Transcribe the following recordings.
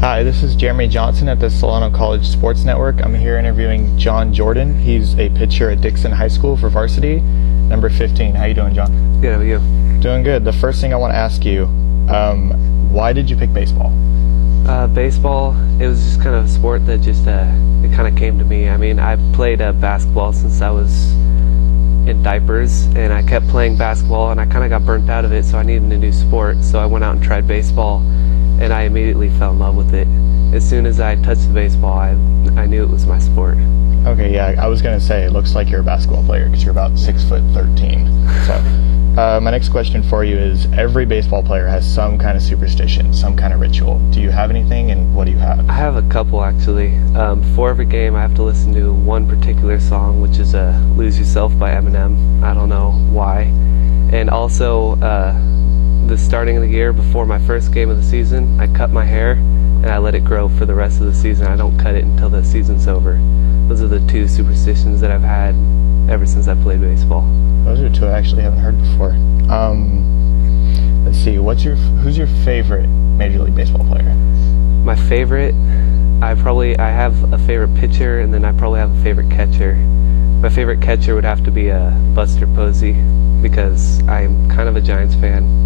Hi, this is Jeremy Johnson at the Solano College Sports Network. I'm here interviewing John Jordan. He's a pitcher at Dixon High School for varsity, number 15. How you doing, John? Good, how are you? Doing good. The first thing I want to ask you, why did you pick baseball? Baseball, it was just kind of a sport that just, it kind of came to me. I mean, I played basketball since I was in diapers, and I kept playing basketball, and I kind of got burnt out of it, so I needed a new sport. So I went out and tried baseball, and I immediately fell in love with it. As soon as I touched the baseball, I knew it was my sport. Okay, yeah, I was going to say, it looks like you're a basketball player because you're about 6'13". So, my next question for you is, every baseball player has some kind of superstition, some kind of ritual. Do you have anything, and what do you have? I have a couple, actually. Before every game, I have to listen to one particular song, which is Lose Yourself by Eminem. I don't know why. And also, the starting of the year, before my first game of the season, I cut my hair and I let it grow for the rest of the season. I don't cut it until the season's over. Those are the two superstitions that I've had ever since I played baseball. Those are two I actually haven't heard before. Let's see, who's your favorite Major League Baseball player? My favorite, I have a favorite pitcher, and then I probably have a favorite catcher. My favorite catcher would have to be Buster Posey, because I'm kind of a Giants fan.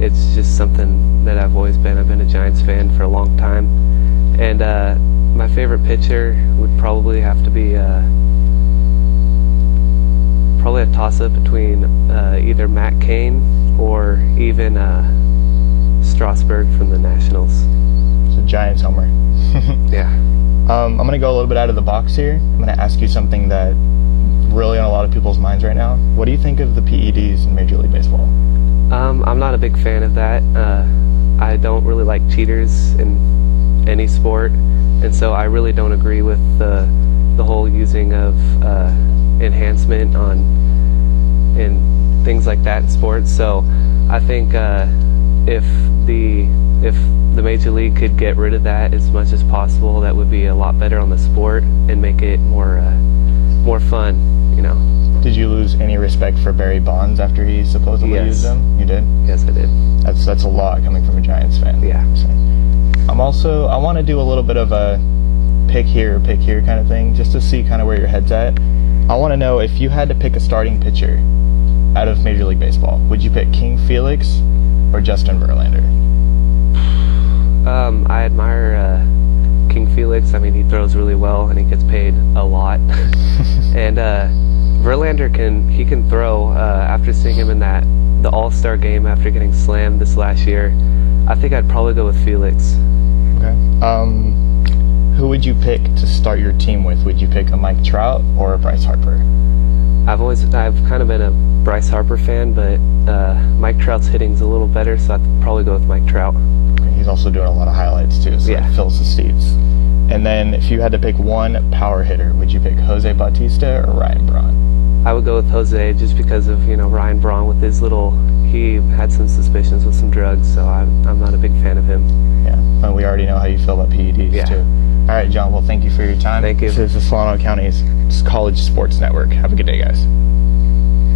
It's just something that I've always been. I've been a Giants fan for a long time. And my favorite pitcher would probably have to be probably a toss-up between either Matt Cain or even Strasburg from the Nationals. It's a Giants homer. Yeah. I'm going to go a little bit out of the box here. I'm going to ask you something that really on a lot of people's minds right now. What do you think of the PEDs in Major League Baseball? I'm not a big fan of that. I don't really like cheaters in any sport, and so I really don't agree with the whole using of enhancement in things like that in sports. So I think if the Major League could get rid of that as much as possible, that would be a lot better on the sport and make it more fun, you know. Did you lose any respect for Barry Bonds after he supposedly used them? You did? Yes, I did. That's a lot coming from a Giants fan. Yeah. So, I want to do a little bit of a pick here kind of thing, just to see kind of where your head's at. I want to know, if you had to pick a starting pitcher out of Major League Baseball, would you pick King Felix or Justin Verlander? I admire King Felix. I mean, he throws really well and he gets paid a lot. And Verlander can throw. After seeing him in the All-Star game after getting slammed this last year, I think I'd probably go with Felix. Okay. Who would you pick to start your team with? Would you pick a Mike Trout or a Bryce Harper? I've kind of been a Bryce Harper fan, but Mike Trout's hitting's a little better, so I'd probably go with Mike Trout. He's also doing a lot of highlights too, so yeah. It fills the seats. And then if you had to pick one power hitter, would you pick Jose Bautista or Ryan Braun? I would go with Jose just because of, Ryan Braun with his he had some suspicions with some drugs, so I'm not a big fan of him. Yeah, well, we already know how you feel about PEDs too. All right, John, well, thank you for your time. Thank you. This is the Solano County's College Sports Network. Have a good day, guys.